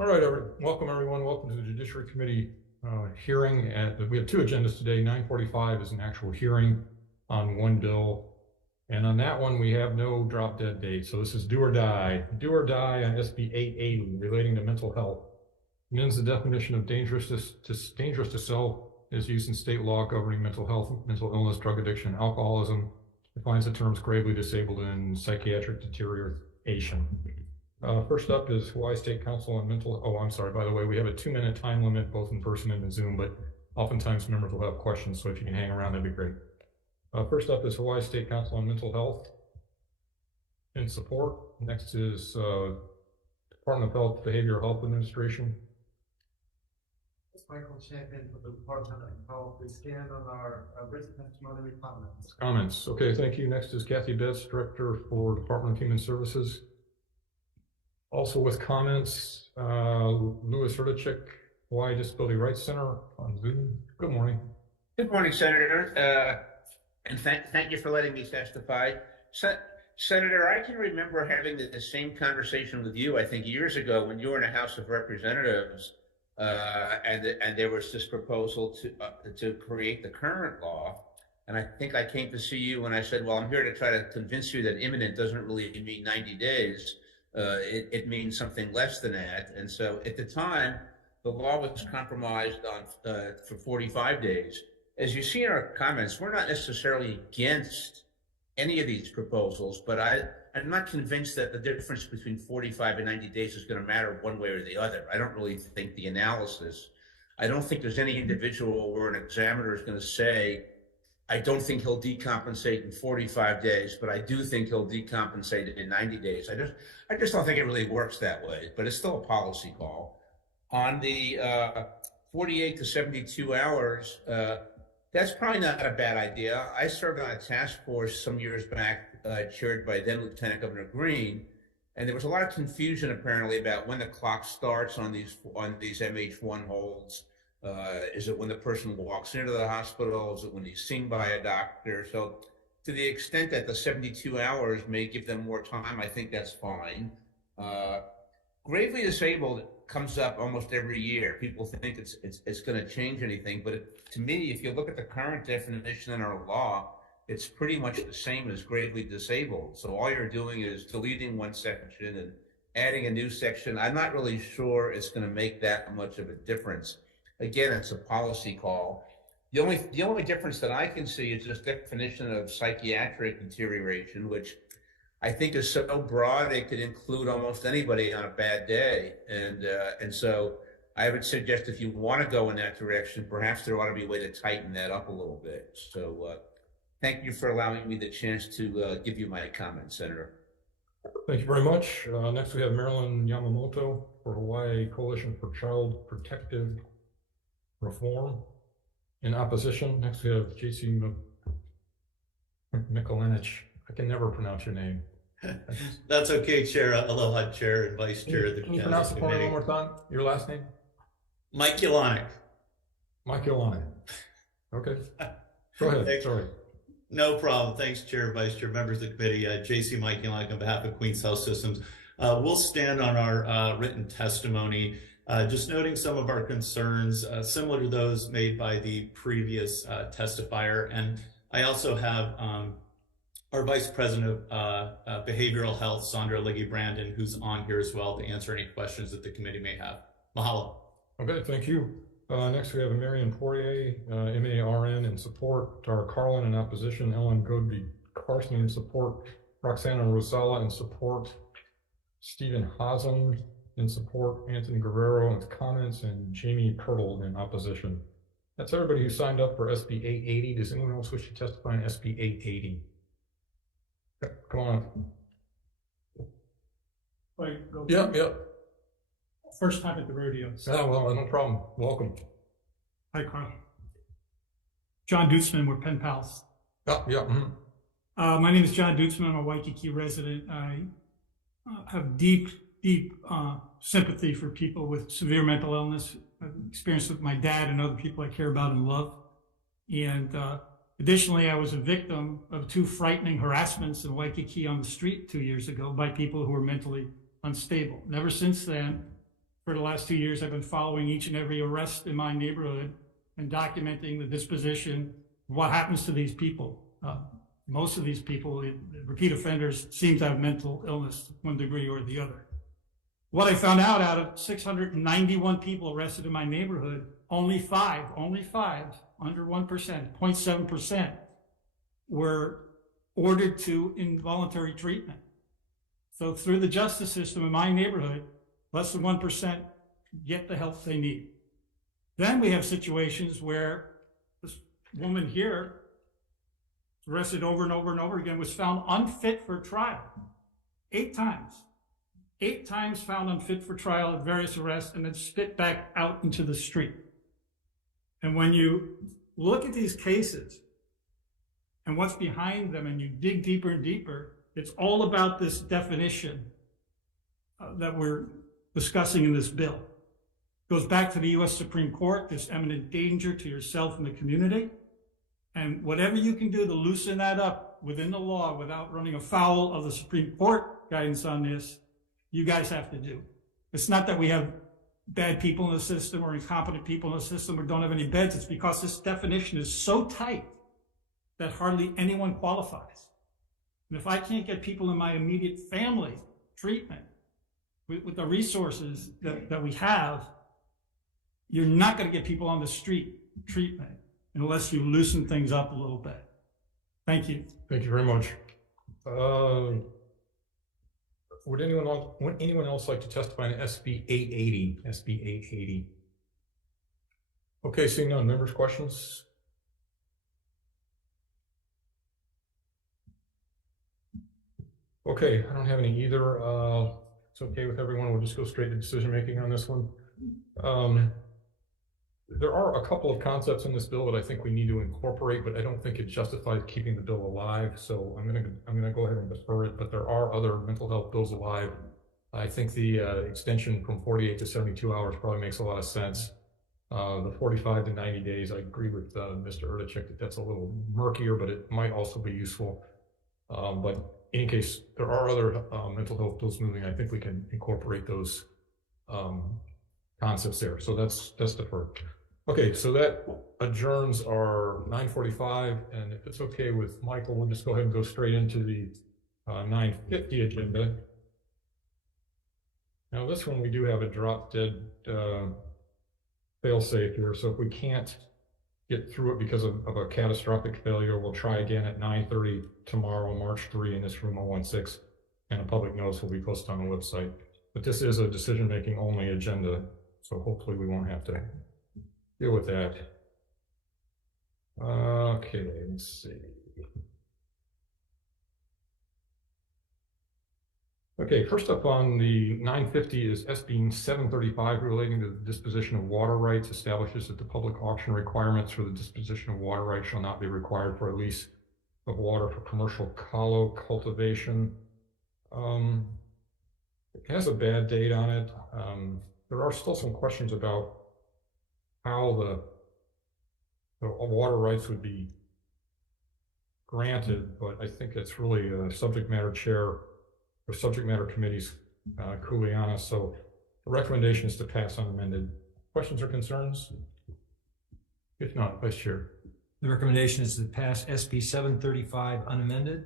All right, welcome everyone. Welcome to the Judiciary Committee hearing. We have two agendas today. 9:45 is an actual hearing on one bill. And on that one, we have no drop dead date. So this is do or die on SB 880 relating to mental health. Amends the definition of dangerous to self is used in state law governing mental health, mental illness, drug addiction, alcoholism. Defines the terms gravely disabled and psychiatric deterioration. First up is Hawai'i State Council on Mental. Oh, I'm sorry. By the way, we have a 2-minute time limit, both in person and in Zoom, but oftentimes members will have questions. So if you can hang around, that'd be great. First up is Hawai'i State Council on Mental Health in support. Next is Department of Health, Behavioral Health Administration. Michael Champion for the Department of Health. We stand on our written testimony comments. Comments. Okay, thank you. Next is Kathy Betts, Director for Department of Human Services. Also with comments, Louis Erdachik, Hawaii Disability Rights Center on Zoom. Good morning. Good morning, Senator, and thank you for letting me testify. Senator, I can remember having the same conversation with you, I think years ago when you were in the House of Representatives, and there was this proposal to create the current law. And I think I came to see you when I said, well, I'm here to try to convince you that imminent doesn't really mean 90 days. It means something less than that. And so at the time, the law was compromised on for 45 days. As you see in our comments, we're not necessarily against any of these proposals, but I'm not convinced that the difference between 45 and 90 days is going to matter one way or the other. I don't really think the analysis, I don't think there's any individual where an examiner is going to say, I don't think he'll decompensate in 45 days, but I do think he'll decompensate in 90 days. I just don't think it really works that way, but it's still a policy call. On the 48 to 72 hours, that's probably not a bad idea. I served on a task force some years back, chaired by then Lieutenant Governor Green, and there was a lot of confusion apparently about when the clock starts on these MH1 holds. Is it when the person walks into the hospital? Is it when he's seen by a doctor? So to the extent that the 72 hours may give them more time, I think that's fine. Gravely disabled comes up almost every year. People think it's going to change anything, but to me, if you look at the current definition in our law, it's pretty much the same as gravely disabled. So all you're doing is deleting one section and adding a new section. I'm not really sure it's going to make that much of a difference. Again, it's a policy call. The only difference that I can see is this definition of psychiatric deterioration, which I think is so broad it could include almost anybody on a bad day. And so I would suggest if you want to go in that direction, perhaps there ought to be a way to tighten that up a little bit. So thank you for allowing me the chance to give you my comments, Senator. Thank you very much. Next we have Marilyn Yamamoto for Hawaii Coalition for Child Protective Reform. In opposition, next we have JC Mikulinich. I can never pronounce your name. That's okay, Chair. Aloha, Chair and Vice Chair of the Can you pronounce the point one more time? Your last name? Mike Yolanic. Mike Yolanic. Okay. Go ahead. Sorry. No problem. Thanks, Chair, Vice Chair, members of the committee. JC Mike Yolanic on behalf of Queens Health Systems. We'll stand on our written testimony, just noting some of our concerns, similar to those made by the previous testifier. And I also have our Vice President of Behavioral Health, Sandra Liggy-Brandon, who's on here as well to answer any questions that the committee may have. Mahalo. Okay, thank you. Next we have Marion Poirier, MARN in support, Tara Carlin in opposition, Ellen Godby Carson in support, Roxana Rosala in support, Stephen Haslam in support, Anthony Guerrero in comments, and Jamie Pirtle in opposition. That's everybody who signed up for SB 880. Does anyone else wish to testify on SB 880? Okay, come on up. Wait, go. Yep. First time at the rodeo. Yeah, well, no problem. Welcome. Hi, Carl. John Dutzman, we're pen pals. Yeah. Mm-hmm. My name is John Dutzman. I'm a Waikiki resident. I have deep sympathy for people with severe mental illness. I've experienced with my dad and other people I care about and love. And additionally, I was a victim of 2 frightening harassments in Waikiki on the street 2 years ago by people who were mentally unstable. And ever since then, For the last 2 years, I've been following each and every arrest in my neighborhood and documenting the disposition, what happens to these people. Most of these people, repeat offenders, seem to have mental illness to one degree or the other. What I found out of 691 people arrested in my neighborhood, only five, under 1%, 0.7%, were ordered to involuntary treatment. So through the justice system in my neighborhood, less than 1% get the help they need. Then we have situations where this woman here, arrested over and over and over again, was found unfit for trial 8 times. 8 times found unfit for trial at various arrests and then spit back out into the street. And when you look at these cases and what's behind them and you dig deeper and deeper, it's all about this definition that we're discussing in this bill. It goes back to the U.S. Supreme Court, this imminent danger to yourself and the community. And whatever you can do to loosen that up within the law without running afoul of the Supreme Court guidance on this, you guys have to do. It's not that we have bad people in the system or incompetent people in the system or don't have any beds. It's because this definition is so tight that hardly anyone qualifies. And if I can't get people in my immediate family treatment with the resources that we have, you're not going to get people on the street treatment unless you loosen things up a little bit. Thank you. Thank you very much. Would anyone else like to testify on SB 880? SB 880. Okay, seeing none. Members, questions? Okay, I don't have any either. It's okay with everyone. We'll just go straight to decision making on this one. There are a couple of concepts in this bill that I think we need to incorporate, but I don't think it justifies keeping the bill alive. So I'm gonna go ahead and defer it. But there are other mental health bills alive. I think the extension from 48 to 72 hours probably makes a lot of sense. The 45 to 90 days, I agree with Mr. Erdachik that that's a little murkier, but it might also be useful. But in any case, there are other mental health bills moving. I think we can incorporate those concepts there. So that's deferred. Okay, so that adjourns our 9:45, and if it's okay with Michael, we'll just go ahead and go straight into the 9:50 agenda. Now this one, we do have a drop dead fail-safe here, so if we can't get through it because of a catastrophic failure, we'll try again at 9:30 tomorrow, March 3, in this room 016, and a public notice will be posted on the website. But this is a decision-making only agenda, so hopefully we won't have to deal with that. Okay, let's see. Okay, first up on the 950 is SB 735 relating to the disposition of water rights, establishes that the public auction requirements for the disposition of water rights shall not be required for a lease of water for commercial kalo cultivation. It has a bad date on it. There are still some questions about how the water rights would be granted, but I think it's really a subject matter chair or subject matter committee's kuleana. So the recommendation is to pass unamended. Questions or concerns? If not, Vice Chair. The recommendation is to pass SB 735 unamended.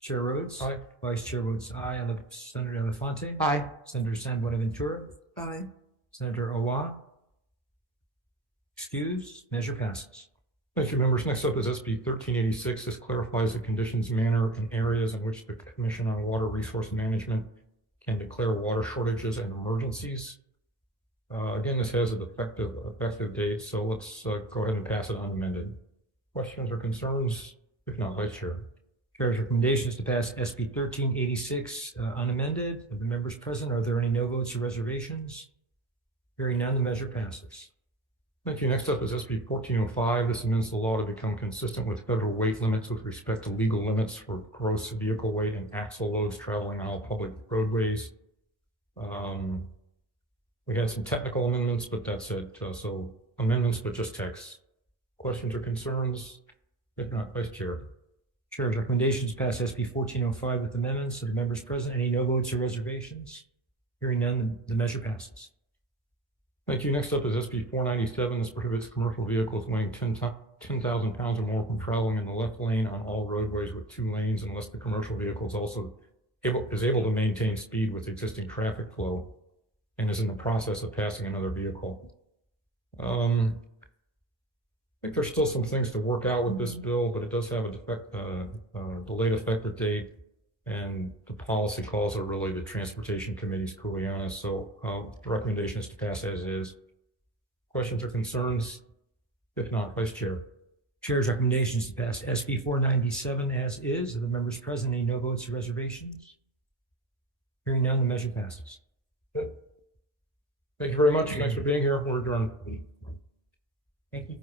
Chair Rhodes? Aye. Vice Chair votes aye. Senator Elefante? Aye. Senator San Buenaventura? Aye. Senator Owa? Excused. Measure passes. Thank you, members. Next up is SB 1386. This clarifies the conditions, manner, and areas in which the Commission on Water Resource Management can declare water shortages and emergencies. Again, this has an effective date, so let's go ahead and pass it unamended. Questions or concerns? If not, Vice Chair. Chair's recommendation is to pass SB 1386 unamended. Of the members present, are there any no votes or reservations? Hearing none, the measure passes. Thank you. Next up is SB 1405. This amends the law to become consistent with federal weight limits with respect to legal limits for gross vehicle weight and axle loads traveling on all public roadways. We had some technical amendments, but that's it. So amendments, but just text. Questions or concerns? If not, Vice Chair. Chair's recommendation is to pass SB 1405 with amendments. Of the members present, any no votes or reservations? Hearing none, the measure passes. Thank you. Next up is SB 497. This prohibits commercial vehicles weighing 10,000 pounds or more from traveling in the left lane on all roadways with 2 lanes unless the commercial vehicle is also able to maintain speed with existing traffic flow and is in the process of passing another vehicle. I think there's still some things to work out with this bill, but it does have a delayed effective date, and the policy calls are really the Transportation Committee's kuleana. So the recommendation is to pass as is. Questions or concerns? If not, Vice Chair. Chair's recommendation is to pass SB 497 as is. Are the members present any no votes or reservations? Hearing none, the measure passes. Thank you very much. Thanks for being here. We're adjourned. Thank you.